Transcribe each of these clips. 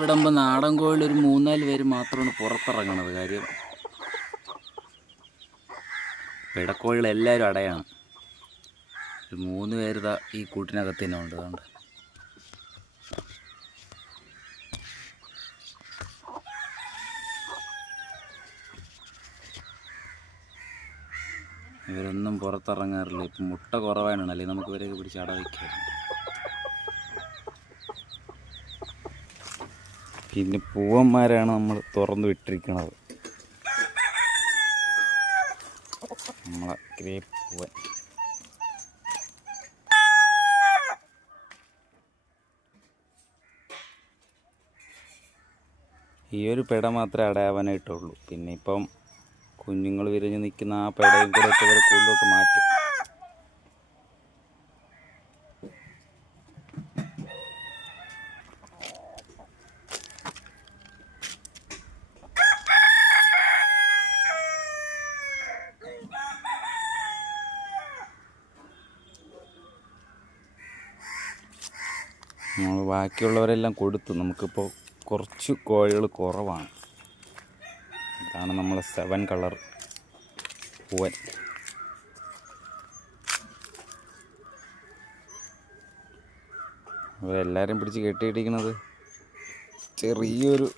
വിടുമ്പോൾ നാടൻ കോഴിൽ ഒരു മൂന്നാൽ പേര് മാത്രമാണ് പുറത്തിറങ്ങണത് കാര്യം. പിടക്കോഴികൾ എല്ലാവരും അടയാണ്. ഒരു മൂന്ന് പേര് ഇതാ ഈ കൂട്ടിനകത്ത് തന്നെ ഉണ്ട് അതുകൊണ്ട്. ഇവരൊന്നും പുറത്തിറങ്ങാറില്ല. ഇപ്പം മുട്ട കുറവാണ് അല്ലെങ്കിൽ നമുക്ക് ഇവരെയൊക്കെ പിടിച്ച് അട പിന്നെ പൂവന്മാരാണ് നമ്മൾ തുറന്നു വിട്ടിരിക്കുന്നത് നമ്മളെ ഗ്രേപ്പ് പൂവൻ. ഈ ഒരു പെട മാത്രമേ അടയാവാനായിട്ടുള്ളൂ. പിന്നെ ഇപ്പം കുഞ്ഞുങ്ങൾ വിരിഞ്ഞ് നിൽക്കുന്ന ആ പെടയും കൂടെ ഇപ്പോൾ കൂടുതലോട്ട് മാറ്റും. നമ്മൾ ബാക്കിയുള്ളവരെല്ലാം കൊടുത്തു. നമുക്കിപ്പോൾ കുറച്ച് കോഴികൾ കുറവാണ്. ഇതാണ് നമ്മൾ സെവൻ കളർ പൂവൻ. അവരെല്ലാവരും പിടിച്ച് കെട്ടിയിട്ടിരിക്കുന്നത് ചെറിയൊരു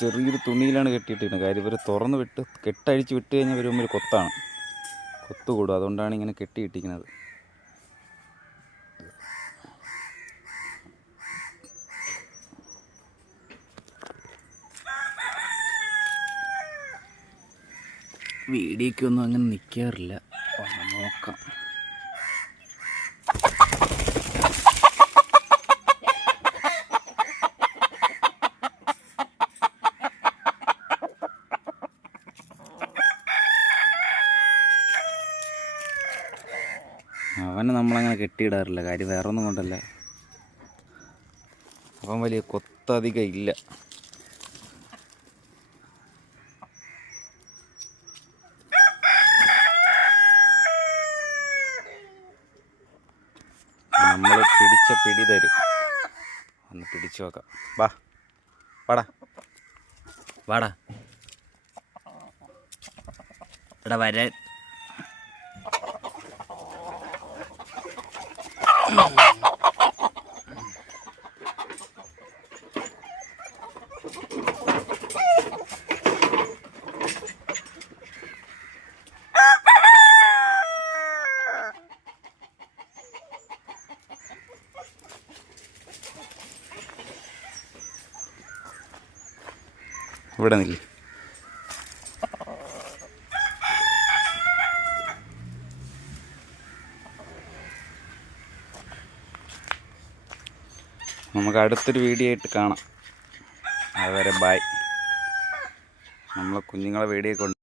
ചെറിയൊരു തുണിയിലാണ് കെട്ടിയിട്ടിരിക്കുന്നത്. കാര്യം ഇവർ തുറന്ന് വിട്ട് കെട്ടഴിച്ച് വിട്ട് കഴിഞ്ഞാൽ ഇവർ മുമ്പിൽ കൊത്താണ്. കൊത്തുകൂടും. അതുകൊണ്ടാണ് ഇങ്ങനെ കെട്ടിയിട്ടിരിക്കുന്നത്. വീഡിയോക്കൊന്നും അങ്ങനെ നിൽക്കാറില്ല നോക്കാം. അവനെ നമ്മളങ്ങനെ കെട്ടിയിടാറില്ല. കാര്യം വേറെ ഒന്നും കൊണ്ടല്ല. അവൻ വലിയ കൊത്തധികം ഇല്ല. നമ്മൾ പിടിച്ച പിടി തരും. ഒന്ന് പിടിച്ചു നോക്കാം. വാ. വാടാ. വാടാ. ഇവിടെ വരാൻ. ഇവിടെ നില്ല. നമുക്ക് അടുത്തൊരു വീഡിയോ ആയിട്ട് കാണാം. അതുവരെ ബായ് നമ്മളെ കുഞ്ഞുങ്ങളെ വീഡിയോ കൊണ്ട്